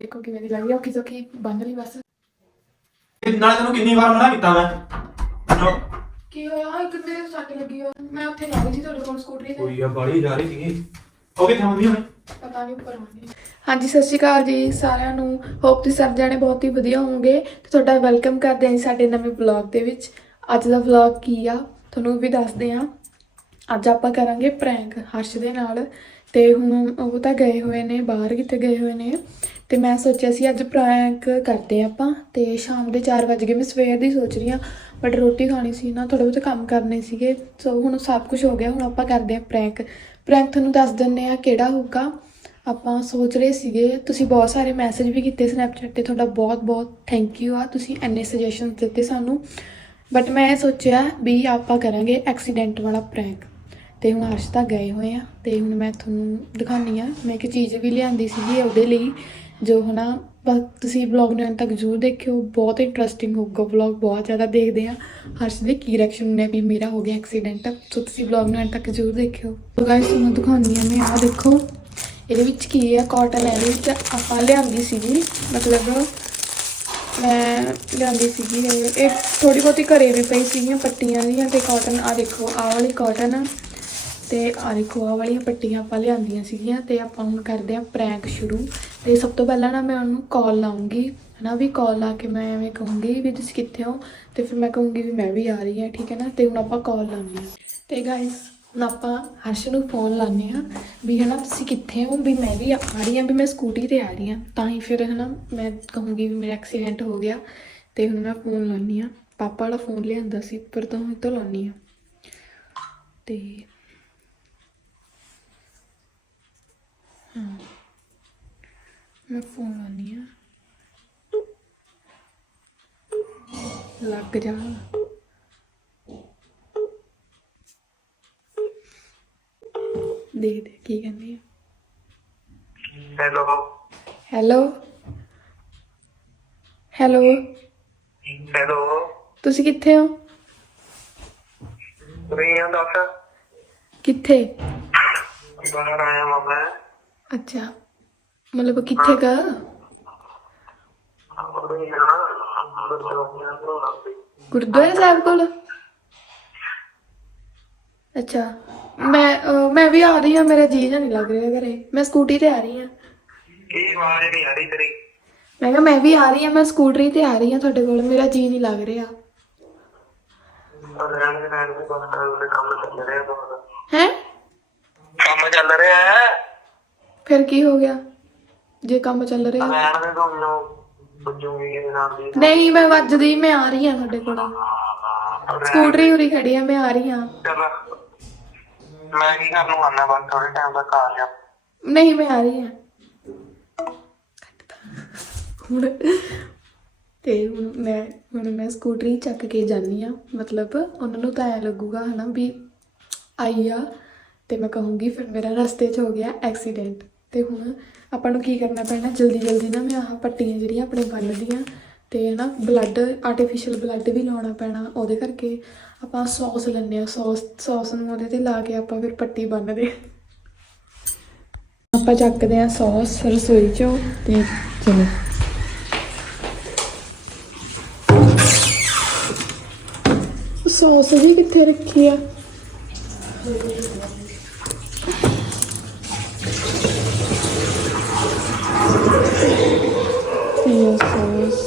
ਦੇਖੋ ਕਿਵੇਂ ਦੀ ਲੱਗੀ ਔਖੀ ਸੌਖੀ ਬੰਨ ਲਈ ਬਸ? ਇਹ ਨਾਲੇ ਤੈਨੂੰ ਕਿੰਨੀ ਵਾਰ ਮਨਾ ਕੀਤਾ ਮੈਂ? ਜੋ ਕੀ ਹੋਇਆ? ਇੱਕ ਮੇਰੇ ਸੱਟ ਲੱਗੀ ਆ। ਮੈਂ ਉੱਥੇ ਜਾ ਰਹੀ ਸੀ ਤੁਹਾਡੇ ਕੋਲ ਸਕੂਟਰੀ ਤੇ। ਕੁੜੀ ਆ ਬਾੜੀ ਜਾ ਰਹੀ ਸੀਗੀ। ਉਹ ਕਿੱਥੇ ਹੁੰਦੀ ਹੁਣ ਪਤਾ ਨਹੀਂ ਉੱਪਰ ਆਉਂਦੀ ਹਾਂਜੀ ਸਤਿ ਸ਼੍ਰੀ ਅਕਾਲ ਜੀ ਸਾਰਿਆਂ ਨੂੰ। ਹੋਪ ਤੁਸੀਂ ਸਭ ਜਾਣੇ ਬਹੁਤ ਹੀ ਵਧੀਆ ਹੋਵੋਗੇ। ਤੇ ਤੁਹਾਡਾ ਵੈਲਕਮ ਕਰਦੇ ਹਾਂ ਜੀ ਸਾਡੇ ਨਵੇਂ ਵਲੌਗ ਦੇ ਵਿੱਚ। ਅੱਜ ਦਾ ਵਲੌਗ ਕੀ ਆ? ਤੁਹਾਨੂੰ ਵੀ ਦੱਸਦੇ ਹਾਂ। ਅੱਜ ਆਪਾਂ ਕਰਾਂਗੇ ਪ੍ਰੈਂਕ ਹਰਸ਼ ਦੇ ਨਾਲ। ਤੇ ਹੁਣ ਉਹ ਤਾਂ ਗਏ ਹੋਏ ਨੇ, ਬਾਹਰ ਕਿਤੇ ਗਏ ਹੋਏ ਨੇ। ਤੇ ਮੈਂ ਸੋਚਿਆ ਸੀ ਅੱਜ ਪ੍ਰੈਂਕ ਕਰਦੇ ਹਾਂ ਆਪਾਂ ਤੇ ਸ਼ਾਮ ਦੇ 4 ਵਜੇ ਮੈਂ ਸਵੇਰ ਦੀ ਸੋਚ ਰਹੀ ਹਾਂ ਬਟ ਰੋਟੀ ਖਾਣੀ ਸੀ ਨਾ ਥੋੜੇ ਬਹੁਤ ਕੰਮ ਕਰਨੇ ਸੀਗੇ। ਸੋ ਹੁਣ ਸਭ ਕੁਝ ਹੋ ਗਿਆ, ਹੁਣ ਆਪਾਂ ਕਰਦੇ ਹਾਂ ਪ੍ਰੈਂਕ ਪ੍ਰੈਂਕ ਤੁਹਾਨੂੰ ਦੱਸ ਦਿੰਨੇ ਆ ਕਿਹੜਾ ਹੋਊਗਾ। ਆਪਾਂ ਸੋਚ ਰਹੇ ਸੀਗੇ, ਤੁਸੀਂ ਬਹੁਤ ਸਾਰੇ ਮੈਸੇਜ ਵੀ ਕੀਤੇ ਸਨੈਪਚੈਟ ਤੇ, ਤੁਹਾਡਾ ਬਹੁਤ ਬਹੁਤ ਥੈਂਕ ਯੂ ਆ, ਤੁਸੀਂ ਐਨੇ ਸੁਜੈਸ਼ਨਸ ਦਿੱਤੇ ਸਾਨੂੰ। ਬਟ ਮੈਂ ਇਹ ਸੋਚਿਆ ਵੀ ਆਪਾਂ ਕਰਾਂਗੇ ਐਕਸੀਡੈਂਟ ਵਾਲਾ ਪ੍ਰੈਂਕ ਤੇ ਹੁਣ ਹਰਸ਼ ਤਾਂ ਗਏ ਹੋਏ ਆ ਤੇ ਹੁਣ ਮੈਂ ਤੁਹਾਨੂੰ ਦਿਖਾਉਣੀ ਆ ਮੈਂ ਇੱਕ ਚੀਜ਼ ਵੀ ਲਿਆਂਦੀ ਸੀਗੀ ਉਹਦੇ ਲਈ, ਜੋ ਹਨਾ, ਬਸ ਤੁਸੀਂ ਵਲੌਗ ਨੂੰ ਅੰਤ ਤੱਕ ਜ਼ਰੂਰ ਦੇਖਿਓ, ਬਹੁਤ ਇੰਟਰਸਟਿੰਗ ਹੋਊਗਾ ਵਲੌਗ ਬਹੁਤ ਜ਼ਿਆਦਾ ਦੇਖਦੇ ਆ ਹਰਸ਼ ਦੇ ਕੀ ਰਿਐਕਸ਼ਨ ਨੇ ਵੀ ਮੇਰਾ ਹੋ ਗਿਆ ਐਕਸੀਡੈਂਟ ਸੋ ਤੁਸੀਂ ਵਲੌਗ ਨੂੰ ਅੰਤ ਤੱਕ ਜ਼ਰੂਰ ਦੇਖਿਓ। ਸੋ ਗਾਇਸ ਤੁਹਾਨੂੰ ਦਿਖਾਉਣੀ ਆ ਮੈਂ ਆ ਦੇਖੋ, ਇਹਦੇ ਵਿੱਚ ਕੀ ਹੈ ਕਾਟਨ ਇਹਦੇ ਵਿੱਚ ਆਪਾਂ ਲਿਆਂਦੀ ਸੀਗੀ, ਮਤਲਬ ਮੈਂ ਲਿਆਂਦੀ ਸੀਗੀ, ਇਹ ਇਹ ਥੋੜੀ ਬਹੁਤੀ ਘਰੇ ਵੀ ਪਈ ਸੀਗੀਆਂ ਪੱਟੀਆਂ ਦੀਆਂ, ਤੇ ਕਾਟਨ ਆ ਦੇਖੋ, ਆਹ ਵਾਲੀ ਕਾਟਨ ਆ। ਤੇ ਆ ਦੇਖੋ, ਆਹ ਵਾਲੀਆਂ ਪੱਟੀਆਂ ਆਪਾਂ ਲਿਆਂਦੀਆਂ ਸੀਗੀਆਂ ਤੇ ਆਪਾਂ ਹੁਣ ਕਰਦੇ ਆ ਪ੍ਰੈਂਕ ਸ਼ੁਰੂ। ਤੇ ਸਭ ਤੋਂ ਪਹਿਲਾਂ ਨਾ ਮੈਂ ਉਹਨੂੰ ਕਾਲ ਲਾਉਂਗੀ, ਹਨਾ ਵੀ ਕਾਲ ਲਾ ਕੇ ਮੈਂ ਐਵੇਂ ਕਹੂੰਗੀ ਵੀ ਤੁਸੀਂ ਕਿੱਥੇ ਹੋ? ਤੇ ਫਿਰ ਮੈਂ ਕਹੂੰਗੀ ਵੀ ਮੈਂ ਵੀ ਆ ਰਹੀ ਹਾਂ, ਠੀਕ ਹੈ ਨਾ? ਤੇ ਹੁਣ ਆਪਾਂ ਕਾਲ ਲਾਉਂਦੇ ਹਾਂ। ਤੇ ਗਾਇਸ ਹੁਣ ਆਪਾਂ ਹਰਸ਼ ਨੂੰ ਫੋਨ ਲਾਉਂਦੇ ਹਾਂ ਵੀ, ਹਨਾ, ਤੁਸੀਂ ਕਿੱਥੇ ਹੋ? ਵੀ ਮੈਂ ਵੀ ਆ ਰਹੀ ਹਾਂ, ਵੀ ਮੈਂ ਸਕੂਟੀ ਤੇ ਆ ਰਹੀ ਹਾਂ। ਤਾਂ ਹੀ ਫਿਰ, ਹਨਾ, ਮੈਂ ਕਹੂੰਗੀ ਵੀ ਮੇਰਾ ਐਕਸੀਡੈਂਟ ਹੋ ਗਿਆ। ਤੇ ਹੁਣ ਮੈਂ ਫੋਨ ਲਾਉਂਦੀ ਹਾਂ। ਪਾਪਾ ਵਾਲਾ ਫੋਨ ਲਿਆਂਦਾ ਸੀ, ਪਰ ਤਾਂ ਹੁਣ ਤੋਂ ਲਾਉਂਦੀ ਹਾਂ। ਤੇ ਹਾਂ ਮੈਂ ਫੋਨ ਲਾਉਂਦੀ ਹਾਂ। ਲੱਗ ਜਾ। ਦੇਖਦੇ ਕੀ ਕਹਿੰਦੀ ਹੈ ਹੈਲੋ ਹੈਲੋ ਹੈਲੋ ਹੈਲੋ ਤੁਸੀਂ ਕਿੱਥੇ ਹੋ? ਰੀਆਂ ਦੱਸ। ਕਿੱਥੇ? ਬਾਹਰ ਆਇਆ ਮੈਂ। ਅੱਛਾ। ਮਤਲਬ ਕਿੱਥੇ ਆਉਂਦੀ ਗੁਰਦੁਆਰਾ ਸਾਹਿਬ ਕੋਲ। ਅੱਛਾ। ਮੈਂ ਅਹ, ਮੈਂ ਵੀ ਆ ਰਹੀ ਹਾਂ ਮੇਰਾ ਜੀ ਜਾਂ ਨਹੀਂ ਲੱਗ ਰਿਹਾ ਘਰੇ। ਮੈਂ ਸਕੂਟੀ ਤੇ ਆ ਰਹੀ ਹਾਂ। ਕੀ ਆਵਾਜ਼ ਨਹੀਂ ਆ ਰਹੀ ਤੇਰੀ? ਮੈਂ ਕਿਹਾ ਮੈਂ ਵੀ ਆ ਰਹੀ ਹਾਂ ਮੈਂ ਸਕੂਟਰੀ ਤੇ ਆ ਰਹੀ ਹਾਂ ਤੁਹਾਡੇ ਕੋਲ ਮੇਰਾ ਜੀ ਨਹੀਂ ਲੱਗ ਰਿਹਾ। ਰਹਿਣ ਦੇ ਰਹਿਣ ਦੇ ਬਸ ਉਹਦੇ ਕੰਮ ਚੱਲ ਰਿਹਾ ਬਹੁਤ ਹੈ? ਕੰਮ ਚੱਲ ਰਿਹਾ ਹੈ? ਫਿਰ ਕੀ ਹੋ ਗਿਆ? ਜੇ ਕੰਮ ਚੱਲ ਰਿਹਾ। ਰਹਿਣ ਦੇ ਤੂੰ ਮੈਨੂੰ ਬੁੱਝੂਗੀ ਇਹਦੇ ਨਾਲ ਦੀ ਨਹੀਂ ਮੈਂ ਵੱਜਦੀ ਮੈਂ ਆ ਰਹੀ ਹਾਂ ਤੁਹਾਡੇ ਕੋਲ। ਸਕੂਟਰੀ ਉਰੀ ਖੜੀ ਆ ਮੈਂ ਆ ਰਹੀ ਹਾਂ। ਚੱਲ। ਮੈਂ ਕੀ ਕਰਨ ਨੂੰ ਆਣਾ ਬਸ ਥੋੜੇ ਟਾਈਮ ਤੱਕ ਆ ਜਾ ਨਹੀਂ ਮੈਂ ਆ ਰਹੀ ਹਾਂ। ਹੁਣ ਤੇ ਹੁਣ ਮੈਂ ਹੁਣ ਮੈਂ ਸਕੂਟਰੀ ਚੱਕ ਕੇ ਜਾਨੀ ਆ ਮਤਲਬ ਉਹਨਾਂ ਨੂੰ ਤਾਂ ਐ ਲੱਗੂਗਾ ਹਨਾ ਵੀ ਆਈ ਆ ਤੇ ਮੈਂ ਕਹੂੰਗੀ ਫਿਰ ਮੇਰਾ ਰਸਤੇ 'ਚ ਹੋ ਗਿਆ ਐਕਸੀਡੈਂਟ। ਤੇ ਹੁਣ ਆਪਾਂ ਨੂੰ ਕੀ ਕਰਨਾ ਪੈਣਾ, ਜਲਦੀ ਜਲਦੀ ਨਾ ਮੈਂ ਆਹ ਪੱਟੀਆਂ ਜਿਹੜੀਆਂ ਆਪਣੇ ਬੰਨਦੀਆਂ ਤੇ ਹਨਾ ਬਲੱਡ ਆਰਟੀਫੀਸ਼ੀਅਲ ਬਲੱਡ ਵੀ ਲਾਉਣਾ ਪੈਣਾ, ਉਹਦੇ ਕਰਕੇ ਆਪਾਂ ਸੌਸ ਲੈਂਦੇ ਆ ਸੌਸ ਸੌਸ ਨੂੰ ਉਹਦੇ ਤੇ ਲਾ ਕੇ ਆਪਾਂ ਫਿਰ ਪੱਟੀ ਬੰਨਦੇ ਆਪਾਂ ਚੱਕਦੇ ਆ ਸੌਸ ਰਸੋਈ ਚੋਂ ਤੇ ਚਲੋ ਸੌਸ ਵੀ ਕਿੱਥੇ ਰੱਖੀ ਆ ਇਹ ਸੌਸ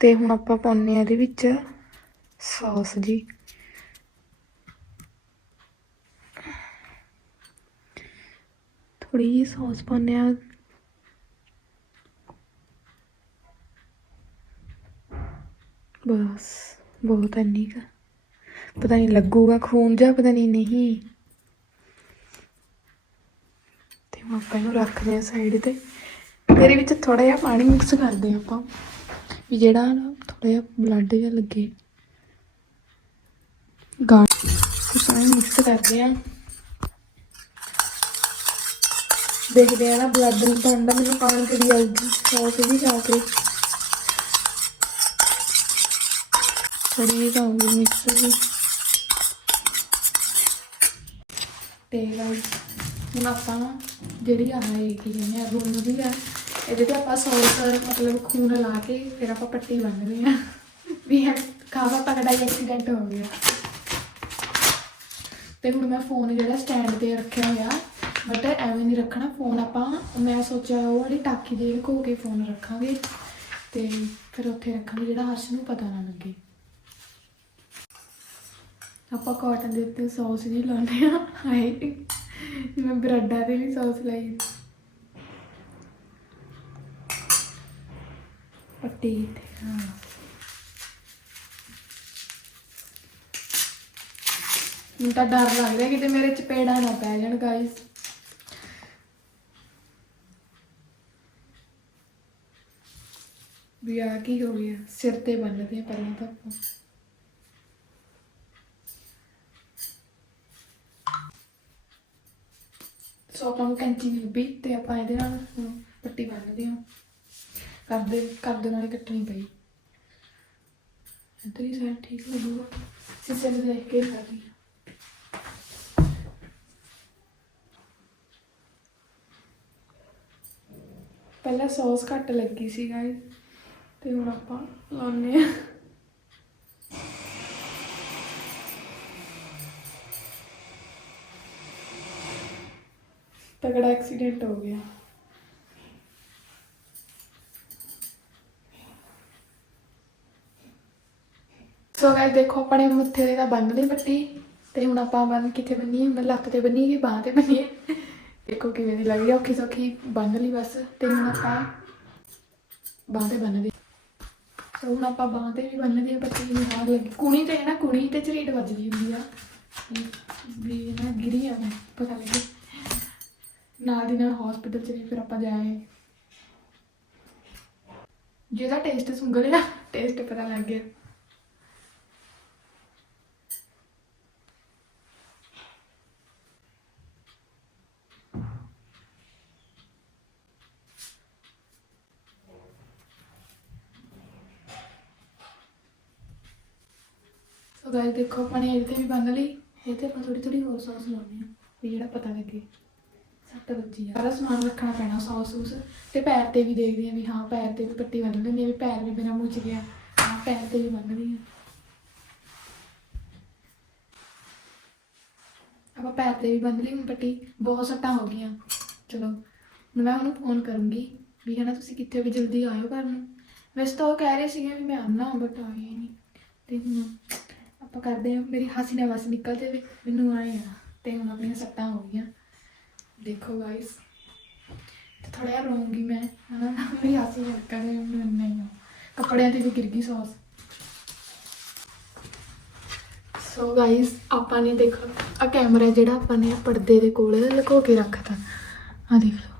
ਤੇ ਹੁਣ ਆਪਾਂ ਪਾਉਨੇ ਆ ਇਹਦੇ ਵਿੱਚ ਸੌਸ ਜੀ। ਥੋੜੀ ਜਿਹੀ ਸੌਸ ਪਾਉਨੇ ਆ ਬਸ, ਬਹੁਤ ਇੰਨੀ ਕੁ ਪਤਾ ਨਹੀਂ ਲੱਗੂਗਾ ਖੂਨ ਜਾਂ ਪਤਾ ਨਹੀਂ ਨਹੀਂ। ਤੇ ਹੁਣ ਆਪਾਂ ਇਹਨੂੰ ਰੱਖਦੇ ਆ ਸਾਈਡ ਤੇ। ਇਹਦੇ ਵਿੱਚ ਥੋੜਾ ਜਿਹਾ ਪਾਣੀ ਮਿਕਸ ਕਰਦੇ ਆ ਆਪਾਂ। ਵੀ ਜਿਹੜਾ ਨਾ ਥੋੜਾ ਜਿਹਾ ਬਲੱਡ ਜਿਹਾ ਲੱਗੇ। ਗਾੜ ਸਾਰੇ ਮਿਕਸ ਕਰਦੇ ਆ। ਦੇਖਦੇ ਆ ਨਾ ਬਲੱਡ ਬਣਦਾ ਮੈਨੂੰ ਪਾਣੀ ਕਿਹੜੀ ਆਊਗੀ। ਸੌਸ ਵੀ ਜਾ ਕੇ ਥੋੜੀ ਜਿਹੀ ਪਾਉਂਗੀ ਮਿਕਸ ਜੀ ਤੇ ਗਾਇਸ ਹੁਣ ਆਪਾਂ ਜਿਹੜੀ ਆਹ ਇਹ ਕੀ ਕਹਿੰਦੇ ਆ ਰੂਮ ਦੀ ਆ। ਇਹਦੇ ਤੇ ਆਪਾਂ ਸੌਸ ਮਤਲਬ ਖੂਨ ਲਾ ਕੇ ਫਿਰ ਆਪਾਂ ਪੱਟੀ ਬੰਨ੍ਹਦੇ ਆ ਵੀ ਹੈ ਖਾਵਾ ਤਗੜਾ ਐਕਸੀਡੈਂਟ ਹੋ ਗਿਆ ਤੇ ਹੁਣ ਮੈਂ ਫੋਨ ਜਿਹੜਾ ਸਟੈਂਡ ਤੇ ਰੱਖਿਆ ਹੋਇਆ ਬਟ ਐਵੇਂ ਨਹੀਂ ਰੱਖਣਾ ਫੋਨ ਆਪਾਂ। ਮੈਂ ਸੋਚਿਆ ਉਹ ਵਾਲੀ ਟਾਕੀ ਦੇ ਘੋ ਕੇ ਫੋਨ ਰੱਖਾਂਗੇ। ਤੇ ਫਿਰ ਉੱਥੇ ਰੱਖਾਂਗੇ ਜਿਹੜਾ ਹਰਸ਼ ਨੂੰ ਪਤਾ ਨਾ ਲੱਗੇ। ਆਪਾਂ ਕਾਟਨ ਦੇ ਉੱਤੇ ਸੌਸ ਜੀ ਲਾਉਂਦੇ ਆ ਹਾਏ, ਜਿਵੇਂ ਬ੍ਰੈਡਾਂ ਤੇ ਵੀ ਸੌਸ ਲਾਈ। ਪੱਟੀ ਤੇ ਹਾਂ। ਮੈਨੂੰ ਤਾਂ ਡਰ ਲੱਗ ਰਿਹਾ ਕਿਤੇ ਮੇਰੇ ਚਪੇੜਾ ਨਾ ਪੈ ਜਾਣ ਗਾਇਸ ਵੀ ਆ ਕੀ ਹੋ ਗਿਆ? ਸਿਰ ਤੇ ਬੰਨਦੇ ਆ ਪਹਿਲਾਂ ਤਾਂ ਆਪਾਂ। ਸੋ ਆਪਾਂ ਨੂੰ ਕੈਂਚੀ ਮਿਲ ਪਈ ਤੇ ਆਪਾਂ ਇਹਦੇ ਨਾਲ ਪੱਟੀ ਬੰਨਦੇ ਹਾਂ। ਕਰਦੇ ਕਰਦੇ ਨਾਲੇ ਕੱਟਣੀ ਪਈ। ਇੱਧਰ ਹੀ ਸਾਈਡ ਠੀਕ ਲੱਗੂਗਾ। ਸਿਸੇ ਨੂੰ ਦੇਖ ਕੇ ਕਰਦੀ ਪਹਿਲਾਂ ਸੌਸ ਘੱਟ ਲੱਗੀ ਸੀ ਗਾਇਸ ਤੇ ਹੁਣ ਆਪਾਂ ਲਾਉਨੇ ਆ ਤਗੜਾ ਐਕਸੀਡੈਂਟ ਹੋ ਗਿਆ। ਸੋ ਗਾਇਸ ਦੇਖੋ ਆਪਣੇ ਮੱਥੇ ਤੇ ਤਾਂ ਬੰਨ ਲਈ ਪੱਟੀ ਤੇ ਹੁਣ ਆਪਾਂ ਬੰਨ ਕਿੱਥੇ ਬੰਨੀਏ? ਮੈਂ ਲੱਕ ਤੇ ਬੰਨੀਏ ਕਿ ਬਾਹ ਤੇ ਬੰਨੀਏ? ਦੇਖੋ ਕਿਵੇਂ ਦੀ ਲੱਗ ਰਹੀ ਔਖੀ ਸੌਖੀ ਬੰਨ ਲਈ ਬਸ। ਤੇ ਹੁਣ ਆਪਾਂ ਬਾਹ ਤੇ ਬੰਨ ਲਈ ਸੋ ਹੁਣ ਆਪਾਂ ਬਾਹ ਤੇ ਵੀ ਬੰਨਦੇ ਆ ਪੱਟੀ ਨੂੰ ਬਾਹਰ ਲੱਗੀ। ਕੁਣੀ ਤੇ ਹੈ ਨਾ, ਕੁਣੀ ਤੇ ਝਰੀਟ ਵੱਜਦੀ ਹੁੰਦੀ ਆ। ਵੀ ਨਾ ਗਿਰੀ ਆ ਮੈਂ ਪਤਾ ਲੱਗੇ। ਨਾਲ ਦੀ ਨਾਲ ਹਸਪੀਟਲ ਵੀ ਫਿਰ ਆਪਾਂ ਜਾਏ। ਜਿਹਦਾ ਟੇਸਟ ਸੁੰਘ ਲਿਆ ਟੇਸਟ ਪਤਾ ਲੱਗ ਗਿਆ। ਸੋ ਗਾਇਸ ਦੇਖੋ ਆਪਾਂ ਨੇ ਇਹਦੇ ਵੀ ਬੰਨ ਲਈ। ਇਹ ਤੇ ਆਪਾਂ ਥੋੜੀ ਥੋੜੀ ਹੋਰ ਸੌਸ ਲਾਉਣੀ ਆ ਵੀ ਜਿਹੜਾ ਪਤਾ ਲੱਗੇ। ਸੱਟ ਵੱਜੀ ਆ। ਸਾਰਾ ਸਮਾਨ ਰੱਖਣਾ ਪੈਣਾ ਸੌਸ ਸੂਸ ਤੇ ਪੈਰ ਤੇ ਵੀ ਦੇਖਦੇ ਆ ਵੀ ਹਾਂ, ਪੈਰ ਤੇ ਵੀ ਪੱਟੀ ਬੰਨ ਲੈਂਦੀ ਆ ਵੀ ਪੈਰ ਵੀ ਮੇਰਾ ਮੁੱਚ ਗਿਆ। ਹਾਂ, ਪੈਰ ਤੇ ਵੀ ਬੰਨਦੀ ਆ ਆਪਾਂ ਪੈਰ ਤੇ ਵੀ ਬੰਨ ਲਈ ਹੁਣ ਪੱਟੀ। ਬਹੁਤ ਸੱਟਾਂ ਹੋ ਗਈਆਂ। ਚਲੋ ਮੈਂ ਉਹਨੂੰ ਫੋਨ ਕਰੂੰਗੀ। ਵੀ ਹਨਾ ਤੁਸੀਂ ਕਿੱਥੇ ਵੀ ਜਲਦੀ ਆਇਓ ਘਰ ਨੂੰ। ਵੈਸੇ ਤਾਂ ਉਹ ਕਹਿ ਰਹੇ ਸੀਗੇ ਵੀ ਮੈਂ ਆਉਣਾ ਬਟ ਆਏ ਹੀ ਨਹੀਂ। ਤੇ ਹੁਣ ਆਪਾਂ ਕਰਦੇ ਆ ਮੇਰੀ ਹਾਸੀ ਨਾਲ ਬਸ ਨਿਕਲ ਜਾਵੇ। ਮੈਨੂੰ ਆਏ ਆ, ਤੇ ਹੁਣ ਆਪਣੀਆਂ ਸੱਟਾਂ ਹੋ ਗਈਆਂ। ਦੇਖੋ ਗਾਇਸ ਤੇ ਥੋੜਾ ਜਿਹਾ ਰੋਂਗੀ ਮੈਂ, ਹਨਾ? ਮੇਰੀ ਹਾਸੀ ਨਿਕਲ ਜਾਵੇ, ਮੈਨੂੰ ਨਹੀਂ ਆ। ਕੱਪੜਿਆਂ ਤੇ ਵੀ ਗਿਰ ਗਈ ਸੌਸ ਸੋ ਗਾਇਸ ਆਪਾਂ ਨੇ ਦੇਖੋ ਆ ਕੈਮਰਾ ਜਿਹੜਾ ਆਪਾਂ ਨੇ ਪਰਦੇ ਦੇ ਕੋਲ ਲੁਕੋ ਕੇ ਰੱਖਤਾ। ਆ ਦੇਖ ਲਓ।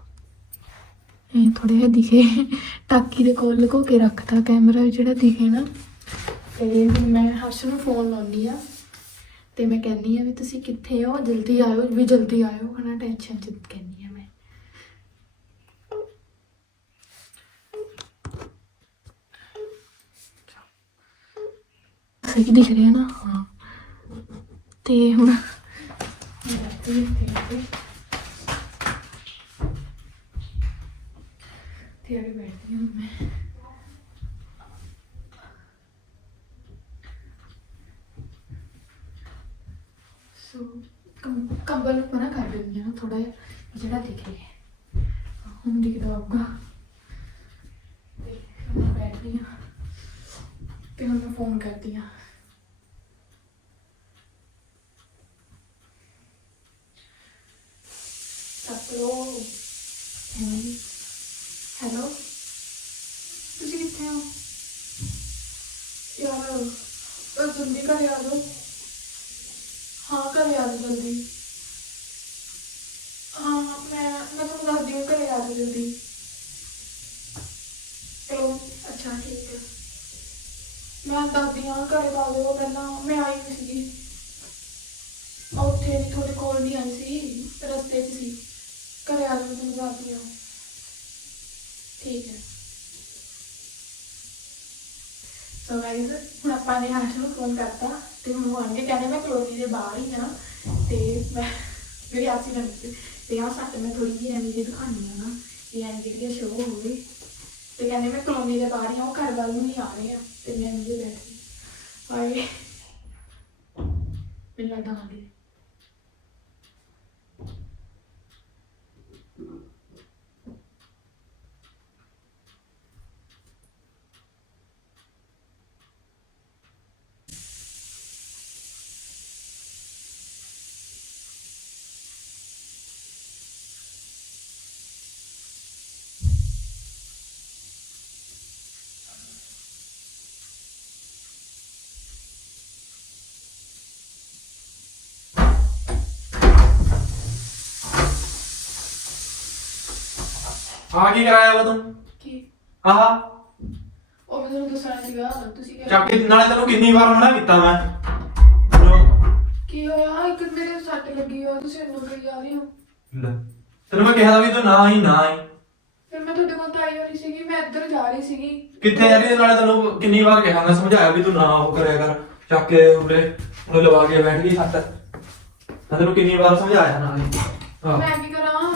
ਇਹ ਥੋੜਾ ਜਿਹਾ ਦਿਖੇ। ਟਾਕੀ ਦੇ ਕੋਲ ਲੁਕੋ ਕੇ ਰੱਖਤਾ ਕੈਮਰਾ ਜਿਹੜਾ ਦਿਖੇ ਨਾ। ਤੇ ਹੁਣ ਮੈਂ ਹਰਸ਼ ਨੂੰ ਫੋਨ ਲਾਉਣੀ ਆ ਤੇ ਮੈਂ ਕਹਿੰਦੀ ਆ ਵੀ ਤੁਸੀਂ ਕਿੱਥੇ ਹੋ? ਜਲਦੀ ਆਇਓ ਵੀ ਜਲਦੀ ਆਇਓ ਹਨਾ? ਟੈਨਸ਼ਨ ਚ ਕਹਿੰਦੀ ਆ ਮੈਂ। ਸਹੀ ਦਿਖ ਰਿਹਾ ਨਾ? ਹਾਂ। ਤੇ ਹੁਣ ਤੇ ਆ ਕੇ ਬੈਠਦੀ ਹਾਂ ਮੈਂ। ਸੋ ਕੰ- ਕੰਬਲ ਨੂੰ ਮਨਾ ਕਰ ਦਿੰਦੀ ਹਾਂ ਥੋੜਾ ਜਿਹਾ ਜਿਹੜਾ ਦਿਖੇ ਹੁਣ ਦਿਖਦਾ ਹੋਊਗਾ। ਤੇ ਹੁਣ ਮੈਂ ਬੈਠਦੀ ਹਾਂ ਤੇ ਹੁਣ ਮੈਂ ਫੋਨ ਕਰਦੀ ਹਾਂ। ਸਤਲੋ ਹੈਲੋ, ਤੁਸੀਂ ਕਿੱਥੇ ਹੋ? ਯਾਰ, ਬਸ ਜਲਦੀ ਘਰੇ ਆ ਜਾਓ। ਹਾਂ, ਘਰੇ ਆ ਜਾਓ ਜਲਦੀ। ਹਾਂ, ਮੈਂ ਮੈਂ ਤੁਹਾਨੂੰ ਦੱਸਦੀ ਹਾਂ, ਘਰੇ ਆ ਜਾਓ ਜਲਦੀ। ਚਲੋ, ਅੱਛਾ, ਠੀਕ ਹੈ। ਮੈਂ ਦੱਸਦੀ ਹਾਂ, ਘਰੇ ਆ ਜਾਓ ਪਹਿਲਾਂ। ਮੈਂ ਆਈ ਨਹੀਂ ਸੀਗੀ। ਉੱਥੇ ਵੀ ਤੁਹਾਡੇ ਕੋਲ ਨਹੀਂ ਆਈ ਸੀ, ਰਸਤੇ 'ਚ ਸੀ। ਘਰੇ ਆ ਜਾਓ, ਤੁਹਾਨੂੰ ਦੱਸਦੀ ਹਾਂ। ਠੀਕ ਹੈ। ਸੋ ਗਾਇਜ਼ ਹੁਣ ਆਪਾਂ ਨੇ ਹਰਸ਼ ਨੂੰ ਫੋਨ ਕਰਤਾ। ਤੇ ਮੈਨੂੰ ਆਣਗੇ ਕਹਿੰਦੇ ਮੈਂ ਕਲੋਨੀ ਦੇ ਬਾਹਰ ਹੀ ਆ ਤੇ ਮੈਂ ਮੇਰੀ ਆਸੀ ਤੇ ਆ ਸੱਟ ਮੈਂ ਥੋੜੀ ਜਿਹੀ ਐਵੇਂ ਜਿਹੀ ਦਿਖਾਣੀ ਆ ਨਾ ਇਹ ਐਵੇਂ ਜਿਹੜੀ ਸ਼ੋਅ ਹੋਵੇ। ਤੇ ਕਹਿੰਦੇ ਮੈਂ ਕਲੋਨੀ ਦੇ ਬਾਹਰ ਹੀ ਆ ਉਹ ਘਰ ਵੱਲ ਨੂੰ ਨਹੀਂ ਆ ਰਹੇ ਆ ਤੇ ਮੈਂ ਐਵੇਂ ਬੈਠੀ ਹਾਏ, ਮੈਨੂੰ ਲੱਗਦਾ ਆ ਗਏ ਆ ਕੀ ਕਰਾਇਆ ਵਾ ਤੂੰ? ਕੀ? ਆਹ? ਉਹ ਮੈਂ ਤੁਹਾਨੂੰ ਦੱਸਣਾ ਸੀਗਾ ਤੁਸੀਂ ਕਹਿ ਚੱਕ ਕੇ ਨਾਲੇ ਤੈਨੂੰ ਕਿੰਨੀ ਵਾਰ ਮਨਾ ਕੀਤਾ ਮੈਂ? ਤੈਨੂੰ- ਕੀ ਹੋਇਆ? ਇੱਕ ਮੇਰੇ ਸੱਟ ਲੱਗੀ ਆ ਤੁਸੀਂ ਉਹਨੂੰ ਕਹੀ ਜਾ ਰਹੇ ਹੋ। ਲੈ, ਤੈਨੂੰ ਮੈਂ ਕਿਹਾ ਤਾਂ ਵੀ ਤੂੰ ਨਾ ਹੀ ਨਾ ਹੀ ਫਿਰ ਮੈਂ ਤੁਹਾਡੇ ਕੋਲ ਤਾਂ ਆਈ ਹੋ ਰਹੀ ਸੀਗੀ ਮੈਂ ਇੱਧਰ ਜਾ ਰਹੀ ਸੀਗੀ। ਕਿੱਥੇ ਜਾ ਰਹੀ ਹੈ? ਨਾਲੇ ਤੈਨੂੰ ਕਿੰਨੀ ਵਾਰ ਕਿਹਾ ਮੈਂ ਸਮਝਾਇਆ ਵੀ ਤੂੰ ਨਾ ਉਹ ਕਰਿਆ ਕਰ। ਚੱਕ ਕੇ ਉਰੇ ਉਹਨੇ ਲਵਾ ਕੇ ਬੈਠ ਗਈ ਸੱਟ। ਮੈਂ ਤੈਨੂੰ ਕਿੰਨੀ ਵਾਰ ਸਮਝਾਇਆ ਨਾਲੇ। ਹਾਂ ਮੈਂ ਕੀ ਕਰਾਂ?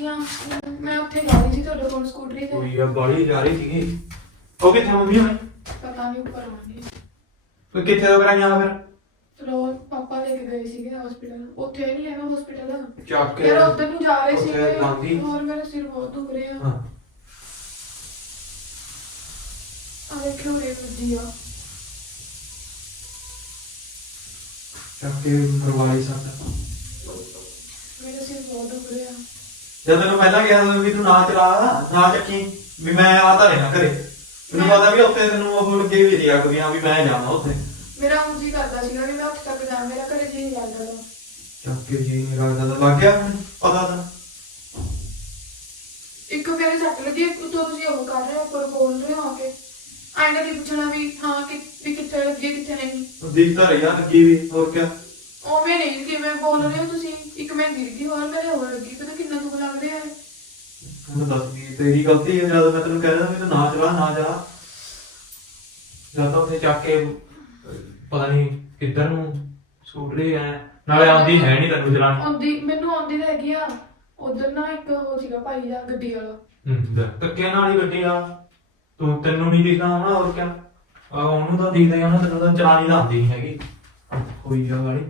ਮੇਰੇ ਲੱਗੀਆਂ ਮੈਂ ਉੱਥੇ ਜਾ ਰਹੀ ਸੀ ਤੁਹਾਡੇ ਕੋਲ ਸਕੂਟਰੀ ਤੇ। ਕੋਈ ਆ ਬਾਲੀ ਜਾ ਰਹੀ ਸੀਗੀ। ਉਹ ਕਿੱਥੇ ਮੰਮੀ ਹੋਣੀ? ਪਤਾ ਨਹੀਂ ਉੱਪਰ ਆਉਣੀ ਤੂੰ ਕਿੱਥੇ ਤੋਂ ਕਰਾਈਆਂ ਫਿਰ? ਚਲੋ ਪਾਪਾ ਲੈ ਕੇ ਗਏ ਸੀਗੇ ਹਸਪੀਟਲ ਉੱਥੇ ਨਹੀਂ ਹੈਗਾ ਹਸਪੀਟਲ ਚੱਕ ਕੇ ਯਾਰ ਉੱਧਰ ਨੂੰ ਜਾ ਰਹੇ ਉੱਥੇ ਸੀਗੇ। ਜਾਂਦੀ। ਹੋਰ ਮੇਰਾ ਸਿਰ ਬਹੁਤ ਦੁਖ ਰਿਹਾ ਹਾਂ। ਆ ਦੇਖਿਓ ਰੇ ਵੱਜੀ ਆ। ਚੱਕ ਕੇ ਕਰਵਾਈ ਸੱਟ ਮੇਰਾ ਸਿਰ ਬਹੁਤ ਦੁਖ ਰਿਹਾ ਜਦ ਤੈਨੂੰ ਪਹਿਲਾਂ ਕਿਹਾ ਸੀ ਵੀ ਤੂੰ ਨਾ ਚਲਾ ਨਾ ਚੱਕੀ ਵੀ ਮੈਂ ਆ ਤਾਂ ਰਹਿਣਾ ਘਰੇ। ਤੈਨੂੰ ਪਤਾ ਵੀ ਉੱਥੇ ਤੈਨੂੰ ਉਹ ਲੱਗੇ ਵੀ ਰਿਆ ਕਿ ਵੀ ਮੈਂ ਜਾਣਾ ਉੱਥੇ। ਮੇਰਾ ਉਂਝ ਹੀ ਕਰਦਾ ਸੀਗਾ ਕਿ ਮੈਂ ਉੱਥੇ ਤੱਕ ਜਾ ਮੇਰਾ ਘਰੇ ਜੀ ਨਹੀਂ ਲੱਗਦਾ। ਵਾ। ਚੱਕ ਕੇ ਜੀ ਨਹੀਂ ਲੱਗਦਾ ਤਾਂ ਲੱਗ ਗਿਆ ਮੈਨੂੰ ਪਤਾ ਤਾਂ। ਇੱਕ ਮੇਰੇ ਸੱਟ ਲੱਗੀ ਇੱਕ ਤੋਂ ਤੁਸੀਂ ਉਹ ਕਰ ਰਹੇ ਹੋ ਪਰ ਬੋਲ ਰਹੇ ਹੋ ਆ ਕੇ। ਆਇਨਾ ਦੀ ਪੁੱਛਣਾ ਵੀ ਹਾਂ ਕਿ ਵੀ ਕਿੱਥੇ ਲੱਗੀ ਹੈ, ਕਿੱਥੇ ਨਹੀਂ। ਦਿਖਦਾ ਰਿਹਾ ਲੱਗੀ ਵੀ ਹੋਰ ਕਿਆ। ਉਵੇਂ ਨਹੀਂ ਕਿਵੇਂ ਬੋਲ ਰਹੇ ਹੋ ਤੁਸੀਂ? ਇੱਕ ਮੈਂ ਗਿਰ ਗਈ ਹੋਰ ਮੇਰੇ ਹੋਰ ਲੱਗੀ ਪਤਾ ਕਿੰਨਾ ਦੁੱਖ ਲੱਗ ਰਿਹਾ ਹੈ? ਤੈਨੂੰ ਦੱਸ ਵੀ ਤੇਰੀ ਗਲਤੀ ਹੈ ਜਦ ਮੈਂ ਤੈਨੂੰ ਕਹਿ ਰਿਹਾ ਤੂੰ ਨਾ ਚਲਾ ਨਾ ਚਲਾ। ਜਦ ਤਾਂ ਚੱਕ ਕੇ ਪਤਾ ਨਹੀਂ ਕਿੱਧਰ ਨੂੰ ਸਕੂਟਰੀ ਐ ਨਾਲੇ ਆਉਂਦੀ ਹੈ ਨਹੀਂ ਤੈਨੂੰ ਚਲਾਣੀ ਆਉਂਦੀ ਮੈਨੂੰ ਆਉਂਦੀ ਤਾਂ ਹੈਗੀ ਆ। ਉਧਰ ਨਾ ਇੱਕ ਉਹ ਸੀਗਾ ਭਾਈ ਦਾ ਗੱਡੀ ਵਾਲਾ। ਧੱਕੇ ਨਾਲ ਹੀ ਗੱਡੀ ਆ ਤੂੰ ਤੈਨੂੰ ਨਹੀਂ ਦਿਖਦਾ ਹੋਣਾ ਹੋਰ ਕਿਆ? ਆ ਉਹਨੂੰ ਤਾਂ ਦਿਖਦਾ ਹੀ ਹੋਣਾ ਤੈਨੂੰ ਤਾਂ ਚਲਾਣੀ ਤਾਂ ਆਉਂਦੀ ਨਹੀਂ ਹੈਗੀ। ਕੋਈ ਜਾ ਵਾਲੀ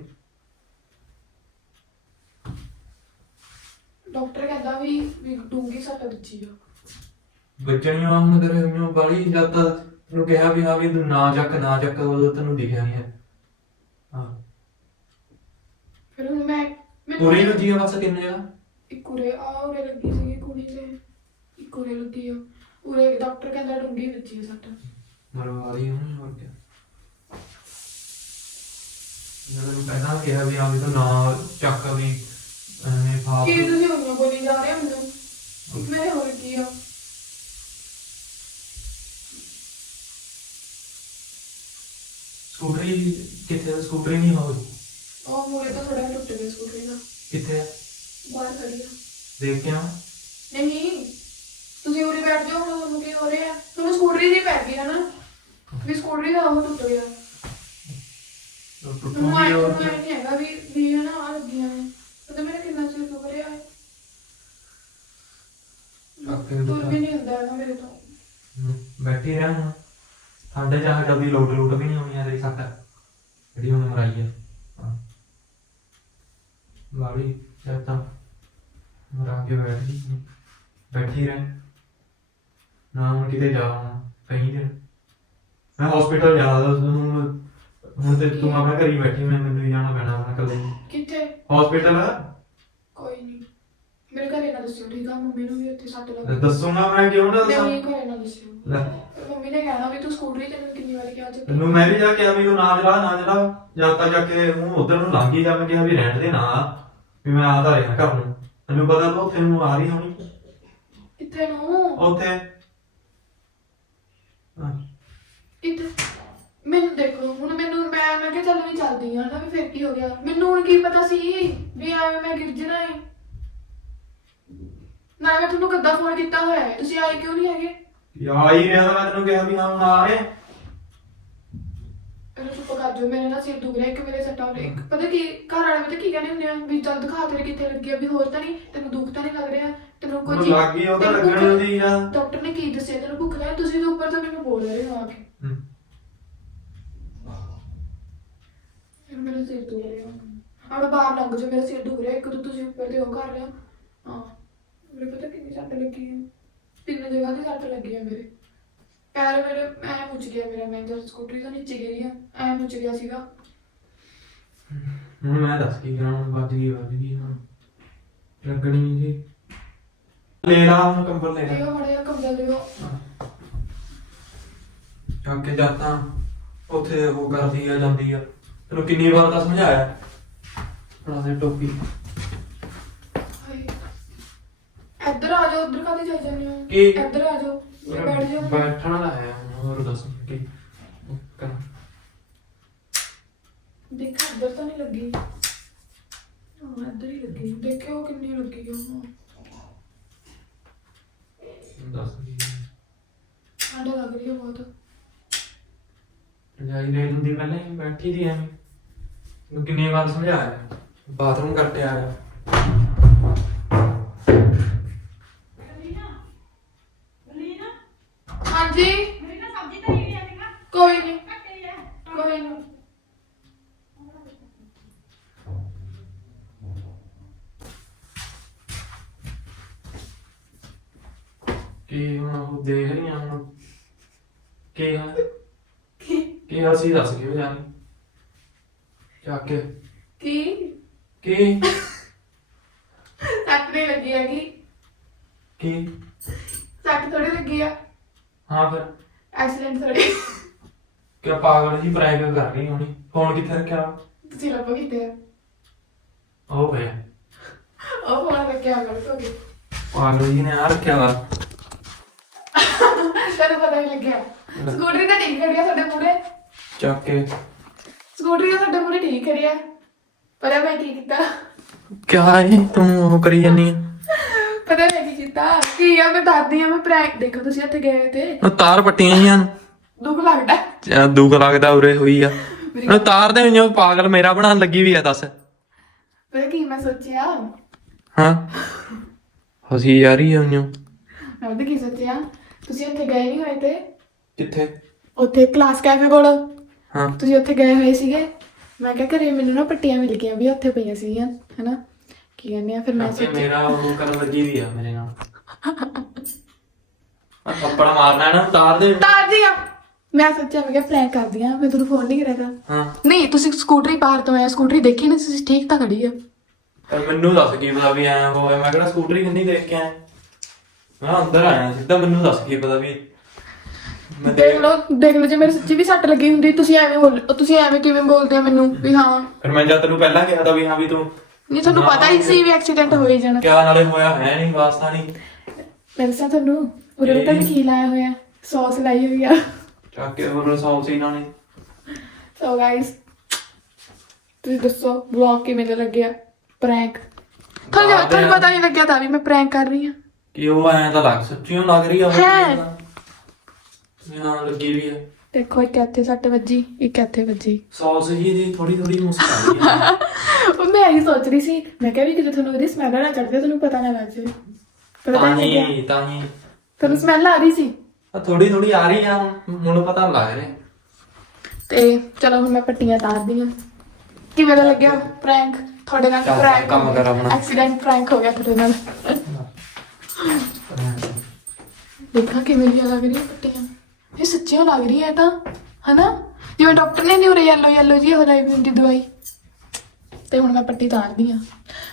ਡਾਕਟਰ ਕਹਿੰਦਾ ਵੀ ਵੀ ਡੂੰਗੀ ਸੱਟ ਵੱਜੀ ਆ। ਬੱਚਣੀਆਂ ਹੁਣ ਤੇਰੇ ਨੂੰ ਬਾਲੀ ਜਦ ਤੱਕ ਤੈਨੂੰ ਕਿਹਾ ਵੀ ਹਾਂ ਵੀ ਤੂੰ ਨਾ ਚੱਕ ਨਾ ਚੱਕ ਉਦੋਂ ਤੈਨੂੰ ਦਿਖਿਆ ਨਹੀਂ ਹੈ। ਹਾਂ। ਫਿਰ ਹੁਣ ਮੈਂ ਪੂਰੀ ਲੱਗੀ ਆ ਬਸ ਕਿੰਨੇ ਆ? ਇੱਕ ਉਰੇ ਆ ਉਰੇ ਲੱਗੀ ਸੀਗੀ ਕੁੜੀ ਤੇ ਇੱਕ ਉਰੇ ਲੱਗੀ ਆ। ਉਰੇ ਡਾਕਟਰ ਕਹਿੰਦਾ ਡੂੰਗੀ ਵੱਜੀ ਆ ਸੱਟ। ਮਰਵਾ ਰਹੀ ਹੁਣ ਹੋਰ ਕਿਆ। ਜਦੋਂ ਨੂੰ ਪਹਿਲਾਂ ਕਿਹਾ ਵੀ ਹਾਂ ਵੀ ਤੂੰ ਨਾ ਚੱਕ ਵੀ ਐਵੇਂ ਕੀ ਫਾਲਤੂ ਤੁਸੀਂ ਉਹਨਾਂ ਬੋਲੀ ਜਾ ਰਹੇ ਹੋ ਮੈਨੂੰ? ਮੇਰੇ ਹੋਰ ਕੀ ਆ? ਸਕੂਟਰੀ ਕਿੱਥੇ ਆ? ਸਕੂਟਰੀ ਨਹੀਂ ਹੋਈ ਉਹ ਮੂਰੇ ਤਾਂ ਥੋੜਾ ਟੁੱਟ ਗਿਆ ਸਕੂਟਰੀ ਦਾ। ਕਿੱਥੇ ਆ? ਬਾਹਰ ਖੜੀ ਆ। ਦੇਖ ਕੇ ਆ ਨਹੀਂ। ਤੁਸੀਂ ਉਰੇ ਬੈਠ ਜਾਓ ਹੁਣ ਤੁਹਾਨੂੰ ਕੀ ਹੋ ਰਿਹਾ? ਤੁਹਾਨੂੰ ਸਕੂਟਰੀ ਦੀ ਪੈ ਗਈ ਹੈ ਨਾ? ਵੀ ਸਕੂਟਰੀ ਦਾ ਉਹ ਟੁੱਟ ਗਿਆ। ਮੈਨੂੰ ਟੁੱਟੂਗੀ ਆਇਆ ਆਏਂ ਨਹੀਂ ਹੈਗਾ ਵੀ ਵੀ ਹੈ ਨਾ ਆ ਲੱਗੀਆਂ ਨੇ ਪਤਾ ਮੇਰਾ ਕਿੰਨਾ ਸਿਰ ਦੁਖ ਰਿਹਾ ਹੈ ਆਪੇ ਤੁਰ। ਵੀ ਨਹੀਂ ਹੁੰਦਾ ਹੈਗਾ ਮੇਰੇ ਤੋਂ। ਬੈਠੀ ਰਹਿ ਹੁਣ ਠੰਡੇ ਚਾਹ ਕਦੀ ਲੋਟ ਲੋਟ ਵੀ ਨਹੀਂ ਹੋਣੀ ਆ ਤੇਰੀ ਸੱਟ। ਜਿਹੜੀ ਹੁਣ ਮਰਾਈ ਆ। ਹਾਂ। ਲਾੜੀ ਚਾਹਤਾ ਮਰਾ ਕੇ ਬੈਠ ਗਈ ਬੈਠੀ ਰਹਿ ਨਾ ਹੁਣ ਕਿਤੇ ਜਾ ਹੁਣ ਕहीं ਦਿਨ ਮੈਂ ਹਸਪੀਟਲ ਜਾਣਾ ਹੁਣ ਹੁਣ ਤੇ ਤੂੰ ਆਪਣੇ ਘਰ ਹੀ ਬੈਠੀ ਮੈਂ ਮੈਨੂੰ ਜਾਣਾ ਪੈਣਾ ਆਪਣਾ ਕੱਲੇ ਕਿੱਥੇ? ਹਸਪੀਟਲ ਮੇਰੇ ਨਾ ਠੀਕ ਆ ਮੰਮੀ ਨੂੰ ਵੀ ਉੱਥੇ ਸੱਟ ਲੱਗ ਦੱਸੂਗਾ ਮੈਂ ਕਿਉਂ ਨਾ ਦੱਸਾਂ? ਨਹੀਂ ਘਰੇ ਨਾ ਦੱਸਿਓ। ਲੈ। ਮੰਮੀ ਨੇ ਕਹਿਣਾ ਵੀ ਤੂੰ ਸਕੂਟਰੀ ਤੈਨੂੰ ਕਿੰਨੀ ਵਾਰੀ ਕਿਹਾ ਤੈਨੂੰ ਮੈਂ ਵੀ ਜਾ ਕੇ ਆ ਵੀ ਤੂੰ ਨਾ ਚਲਾ ਨਾ ਚਲਾ ਜਦ ਤੱਕ ਜਾ ਕੇ ਮੂੰਹ ਉਧਰ ਨੂੰ ਲੰਘ ਹੀ ਜਾ ਮੈਂ ਕਿਹਾ ਵੀ ਰਹਿਣ ਦੇ ਨਾ। ਵੀ ਮੈਂ ਆਦਾ ਰਿਹਾ ਘਰ ਨੂੰ। ਤੈਨੂੰ ਪਤਾ ਤਾਂ ਉੱਥੇ ਨੂੰ ਆ ਰਹੀ ਹੋਣੀ। ਕਿੱਥੇ ਨੂੰ? ਉੱਥੇ। ਹਾਂ, ਕਿੱਥੇ? ਮੈਨੂੰ ਦੇਖੋ ਹੁਣ ਮੈਨੂੰ ਮੈਂ ਮੈਂ ਕਿਹਾ ਚੱਲ ਵੀ ਚੱਲਦੀ ਆ ਨਾ ਵੀ ਫਿਰ ਕੀ ਹੋ ਗਿਆ? ਮੈਨੂੰ ਹੁਣ ਕੀ ਪਤਾ ਸੀ ਵੀ ਐਵੇਂ ਮੈਂ ਗਿਰ ਜਣਾ ਹੈ ਨਾ ਮੈਂ ਤੁਹਾਨੂੰ ਕਦੋਂ ਫੋਨ ਕੀਤਾ ਹੋਇਆ ਹੈ? ਤੁਸੀਂ ਆਏ ਕਿਉਂ ਨਹੀਂ ਹੈਗੇ? ਯਾ ਹੀ ਰਿਹਾ ਤਾਂ ਮੈਂ ਤੈਨੂੰ ਕਿਹਾ ਵੀ ਹਾਂ ਹੁਣ ਆ ਰਹੇ। ਜਾਓ ਮੇਰੇ ਨਾਲ ਸਿਰ ਦੁਖ ਰਿਹਾ ਇੱਕ ਮੇਰੇ ਸੱਟਾਂ ਹੋ ਪਤਾ ਕੀ ਘਰ ਵਾਲੇ ਪਤਾ ਕੀ ਕਹਿੰਦੇ ਹੁੰਦੇ ਆ ਵੀ ਜਦ ਦਿਖਾ ਤੇਰੇ ਕਿੱਥੇ ਲੱਗੀ ਆ ਵੀ ਹੋਰ ਤਾਂ ਨਹੀਂ ਤੈਨੂੰ ਦੁੱਖ ਤਾਂ ਨਹੀਂ ਲੱਗ ਰਿਹਾ? ਤੈਨੂੰ ਕੋਈ ਚੀਜ਼- ਲੱਗ ਗਈ ਉਹ ਤਾਂ ਤੈਨੂੰ ਭੁੱਖ- ਲੱਗਣੀ ਹੁੰਦੀ ਆ ਡਾਕਟਰ ਨੇ ਕੀ ਦੱਸਿਆ? ਤੈਨੂੰ ਭੁੱਖ ਲੱਗ ਤੁਸੀਂ ਤਾਂ ਉੱਪਰ ਤੋਂ ਮੈਨੂੰ ਬੋਲ ਰਹੇ ਹੋ ਆ ਕੇ। ਫਿਰ ਮੇਰਾ ਸਿਰ ਦੁਖ ਰਿਹਾ। ਆਹ ਬਾਹਰ ਲੰਘ ਜਾ ਮੇਰਾ ਸਿਰ ਦੁਖ ਰਿਹਾ ਇੱਕ ਤਾਂ ਤੁਸੀਂ ਉੱਪਰ ਤੇ ਉਹ ਕਰ ਲਿਆ ਹਾਂ। ਮੇਰੇ ਪਤਾ ਕਿੰਨੀ ਸੱਟ ਲੱਗੀ ਹੈ ਤਿੰਨ ਜਗ੍ਹਾ ਤੇ ਸੱਟ ਲੱਗੀ ਹੈ ਮੇਰੇ। ਪੈਰ ਮੇਰੇ ਐ ਮੁੱਚ ਗਿਆ ਮੇਰਾ ਮੈਂ ਜਦ ਸਕੂਟਰੀ ਤੋਂ ਨੀਚੇ ਗਿਰੀ ਆ ਐ ਮੁੱਚ ਗਿਆ ਸੀਗਾ। ਹੁਣ ਮੈਂ ਦੱਸ ਕੀ ਕਰਾਂ ਹੁਣ ਵੱਜ ਗਈ ਵੱਜ ਗਈ ਹੁਣ। ਲੱਗਣੀ ਨਹੀਂ ਸੀ ਲੈ ਲਾ ਹੁਣ ਕੰਬਲ ਲੈ ਲਾ। ਲਿਓ ਮੜਿਆ ਕੰਬਲ ਲਿਓ। ਚੱਕ ਕੇ ਜਾਤਾ। ਉੱਥੇ ਉਹ ਕਰਦੀ ਆ ਜਾਂਦੀ ਆ। ਤੈਨੂੰ ਕਿੰਨੀ ਵਾਰ ਤਾਂ ਸਮਝਾਇਆ। ਬਣਾ ਦੇ ਟੋਪੀ ਹਾਏ ਇੱਧਰ ਆ ਜਾਓ ਉੱਧਰ ਕਾਹਦੇ ਚੱਲ ਜਾਂਦੇ ਹੋ? ਕੀ? ਇੱਧਰ ਆ ਜਾਓ ਮੈਂ ਬੈਠ ਜਾਓ। ਬੈਠਣ ਵਾਲਾ ਹੈ ਹੋਰ ਦੱਸ ਕੀ? ਕਰਾਂ ਦੇਖ ਇੱਧਰ ਤਾਂ ਨਹੀਂ ਲੱਗੀ। ਹਾਂ ਇੱਧਰ ਹੀ ਲੱਗੀ। ਦੇਖਿਓ ਕਿੰਨੀ ਲੱਗੀ ਆ ਹਾਂ ਦੱਸ ਕੀ ਠੰਡ ਲੱਗ ਰਹੀ ਹੈ ਬਹੁਤ। ਜਾਈ ਲੈ ਲੈਂਦੀ ਪਹਿਲਾਂ ਹੀ ਬੈਠੀ ਦੀ ਐਵੇਂ। ਤੈਨੂੰ ਕਿੰਨੀ ਵਾਰ ਸਮਝਾਇਆ ਬਾਥਰੂਮ ਕਰਕੇ ਆਇਆ ਹਾਂਜੀ। ਕੋਈ ਨਹੀਂ ਕੋਈ ਨਹੀਂ ਕੀ ਹੁਣ ਉਹ ਦੇਖ ਰਹੀ ਆ ਹੁਣ? ਕੀ ਹੈ ਕੀ? ਕੀ ਹਸੀ ਦੱਸ ਕੇ ਜਾਨੀ? ਜਾ ਕੇ ਕੀ ਕੀ ਸੱਟ ਨਹੀਂ ਲੱਗੀ ਹੈਗੀ ਕੀ ਸੱਟ ਥੋੜੀ ਲੱਗੀ ਆ ਹਾਂ ਫਿਰ ਐਕਸੀਡੈਂਟ ਥੋੜੀ ਕਿ ਪਾਗਲ ਜੀ ਪ੍ਰੈਂਕ ਕਰ ਰਹੀ ਹੋਣੀ ਫੋਨ ਕਿੱਥੇ ਰੱਖਿਆ? ਤੁਸੀਂ ਲੱਭੋ ਕਿਤੇ ਉਹ ਪਿਆ ਉਹ ਫੋਨ ਰੱਖਿਆ ਕਰ ਤੋਗੇ ਪਾਗਲ ਜੀ ਨੇ ਆ ਰੱਖਿਆ ਵਾ। ਤੈਨੂੰ ਪਤਾ ਨਹੀਂ ਲੱਗਿਆ। ਸਕੂਟਰੀ ਤਾਂ ਠੀਕ ਖੜੀ ਆ ਸਾਡੇ ਮੂਰੇ ਚੱਕ ਕੇ। ਸਕੂਟਰੀ ਤਾਂ ਸਾਡੇ ਮੂਰੇ ਠੀਕ ਖੜੀ ਆ। ਪਤਾ ਮੈਂ ਕੀ ਕੀਤਾ? ਕਿਆ ਹੈ ਤੂੰ ਉਹ ਕਰੀ ਜਾਨੀ ਪਤਾ ਮੈਂ ਕੀ ਕੀਤਾ? ਕੀ ਆ ਮੈਂ ਦੱਸਦੀ ਆ ਮੈਂ ਪ੍ਰੈਂਕ ਦੇਖੋ ਤੁਸੀਂ ਇੱਥੇ ਗਏ ਤੇ। ਉਹ ਤਾਰ ਪੱਟੀਆਂ ਹੀ ਹਨ ਦੁੱਖ ਲੱਗਦਾ। ਜਾਂ ਦੁੱਖ ਲੱਗਦਾ ਉਰੇ ਹੋਈ ਆ। ਉਹ ਤਾਰ ਦੇ ਜੋ ਪਾਗਲ ਮੇਰਾ ਬਣਾਉਣ ਲੱਗੀ ਵੀ ਆ ਦੱਸ। ਪਤਾ ਕੀ ਮੈਂ ਸੋਚਿਆ? ਹਾਂ। ਹਸੀ ਜਾ ਰਹੀ ਆ ਉਹਨੂੰ। ਮੈਂ ਉਹਦੇ ਕੀ ਸੋਚਿਆ? ਤੁਸੀਂ ਉੱਥੇ ਗਏ ਨਹੀਂ ਹੋਏ ਤੇ? ਕਿੱਥੇ? ਉੱਥੇ ਕਲਾਸ ਕੈਫੇ ਕੋਲ। ਹਾਂ। ਤੁਸੀਂ ਉੱਥੇ ਗਏ ਹੋਏ ਸੀਗੇ। ਮੈਂ ਕਿਹਾ ਘਰੇ ਮੈਨੂੰ ਨਾ ਪੱਟੀਆਂ ਮਿਲ ਗਈਆਂ ਵੀ ਉੱਥੇ ਪਈਆਂ ਸੀਗੀਆਂ ਹੈਨਾ? ਕੀ ਕਹਿੰਦੇ ਆ ਫਿਰ ਮੈਂ ਸੋਚਿਆ ਮੇਰਾ ਉਹ ਕਰਨ ਲੱਗੀ ਵੀ ਆ ਮੇਰੇ ਨਾਲ। ਆ ਥੱਪੜ ਮਾਰਨਾ ਹੈ ਨਾ ਤਾਰ ਦੇ। ਤਾਰ ਦੀਆਂ। ਮੈਂ ਸੋਚਿਆ ਮੈਂ ਕਿਹਾ ਪ੍ਰੈਂਕ ਕਰਦੀ ਆ ਮੈਂ ਤੁਹਾਨੂੰ ਫੋਨ ਨਹੀਂ ਕਰਿਆ ਤਾਂ। ਹਾਂ। ਨਹੀਂ ਤੁਸੀਂ ਸਕੂਟਰੀ ਬਾਹਰ ਤੋਂ ਆਇਆ ਸਕੂਟਰੀ ਦੇਖੀ ਨਾ ਤੁਸੀਂ ਠੀਕ ਤਾਂ ਖੜੀ ਆ। ਪਰ ਮੈਨੂੰ ਦੱਸ ਕੀ ਪਤਾ ਵੀ ਆਇਆ ਹੋਇਆ ਮੈਂ ਕਿਹੜਾ ਸਕੂਟਰੀ ਕਿੰਨੀ ਦੇਖ ਕੇ ਆਇਆ। ਮੈਂ ਅੰਦਰ ਆਇਆ ਸਿੱਧਾ ਮੈਨੂੰ ਦੱਸ ਕੀ ਪਤਾ ਵੀ। ਮੈਂ ਦੇਖ ਲਓ ਦੇਖ ਲਓ ਜੇ ਮੇਰੇ ਸੱਚੀ ਵੀ ਸੱਟ ਲੱਗੀ ਹੁੰਦੀ ਤੁਸੀਂ ਐਵੇਂ ਬੋਲ ਤੁਸੀਂ ਐਵੇਂ ਕਿਵੇਂ ਬੋਲਦੇ ਆ ਮੈਨੂੰ ਵੀ ਹਾਂ। ਫਿਰ ਮੈਂ ਜਦ ਤੈਨੂੰ ਪਹਿਲਾਂ ਕਿਹਾ ਤਾਂ ਵੀ ਹਾਂ ਵੀ ਤੂੰ ਨਹੀਂ ਤੁਹਾਨੂੰ ਪਤਾ ਹੀ ਸੀ ਵੀ ਐਕਸੀਡੈਂਟ ਹੋ ਹੀ ਜਾਣਾ। ਕਿਆ ਨਾਲੇ ਹੋਇਆ ਹੈ ਨਹੀਂ ਵਾਸਤਾ ਨਹੀਂ। ਮੈਂ ਦੱਸਾਂ ਤੁਹਾਨੂੰ ਉਰੇ ਨਹੀਂ ਕੀ ਲਾਇਆ ਹੋਇਆ ਸੌਸ ਲਾਈ ਹੋਈ ਆ। ਚੱਕ ਕੇ ਹੋਰ ਸੌਸ ਇਹਨਾਂ ਨੇ। ਸੋ ਗਾਇਸ ਤੁਸੀਂ ਦੱਸੋ ਵਲੌਗ ਕਿਵੇਂ ਦਾ ਲੱਗਿਆ? ਪ੍ਰੈਂਕ ਤੁਹਾਨੂੰ ਤੁਹਾਨੂੰ। ਪਤਾ ਨਹੀਂ ਲੱਗਿਆ ਤਾਂ ਵੀ ਮੈਂ ਪ੍ਰੈਂਕ ਕਰ ਰਹੀ ਹਾਂ। ਕਿ ਉਹ ਐਂ ਤਾਂ ਲੱਗ ਸੱਚੀਓ ਲੱਗ ਰਹੀ ਆ ਉਹ ਹੈ। ਹਾਂ ਲੱਗੀ ਵੀ ਆ। ਦੇਖੋ ਇੱਕ ਇੱਥੇ ਸੱਟ ਵੱਜੀ ਇੱਕ ਇੱਥੇ ਵੱਜੀ। ਸੌਸ ਜੀ ਦੀ ਥੋੜੀ ਥੋੜੀ ਮੁਸਕ ਆ ਰਹੀ ਆ। ਉਹ ਮੈਂ ਇਹੀ ਸੋਚ ਰਹੀ ਸੀ ਮੈਂ ਕਿਹਾ ਵੀ ਕਿਤੇ ਤੁਹਾਨੂੰ ਉਹਦੀ ਸਮੈਲ ਨਾ ਚੜਦੇ ਤੁਹਾਨੂੰ ਪਤਾ ਨਾ ਲੱਗ ਪਤਾ ਤਾਂ ਨਹੀਂ ਲੱਗਿਆ। ਹੀ ਤਾਂ ਹੀ। ਤੁਹਾਨੂੰ ਸਮੈਲ ਆ ਰਹੀ ਸੀ? ਥੋੜੀ ਥੋੜੀ ਆ ਰਹੀ ਆ ਹੁਣ ਪਤਾ ਲੱਗ ਰਿਹਾ। ਤੇ ਚਲੋ ਹੁਣ ਮੈਂ ਪੱਟੀਆਂ ਤਾਰਦੀ ਹਾਂ। ਕਿਵੇਂ ਦਾ ਲੱਗਿਆ ਪ੍ਰੈਂਕ ਤੁਹਾਡੇ ਨਾਲ ਚੱਲ, ਪ੍ਰੈਂਕ ਕੰਮ ਕਰ ਆਪਣਾ। ਐਕਸੀਡੈਂਟ ਪ੍ਰੈਂਕ ਹੋ ਗਿਆ ਤੁਹਾਡੇ ਨਾਲ। ਦੇਖਾ ਕਿਵੇਂ ਦੀਆਂ ਲੱਗ ਰਹੀਆਂ ਪੱਟੀਆਂ। ਇਹ ਸੱਚੀਆਂ ਲੱਗ ਰਹੀਆਂ ਇਹ ਤਾਂ ਹਨਾ? ਜਿਵੇਂ ਡਾਕਟਰ ਨੇ ਨਹੀਂ ਉਰੇ ਯੈਲੋ ਯੈਲੋ ਜੀ ਹੋ ਵੀ ਹੁੰਦੀ ਦਵਾਈ। ਤੇ ਹੁਣ ਮੈਂ ਪੱਟੀ ਤਾਰਦੀ ਹਾਂ।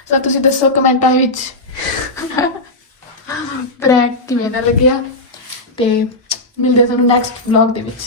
ਸੋ ਤੁਸੀਂ ਦੱਸੋ ਕਮੈਂਟਾਂ ਵਿੱਚ। ਪ੍ਰੈਂਕ ਕਿਵੇਂ ਦਾ ਲੱਗਿਆ? ਤੇ ਮਿਲਦੇ ਤੁਹਾਨੂੰ ਨੈਕਸਟ ਵਲੌਗ ਦੇ ਵਿੱਚ।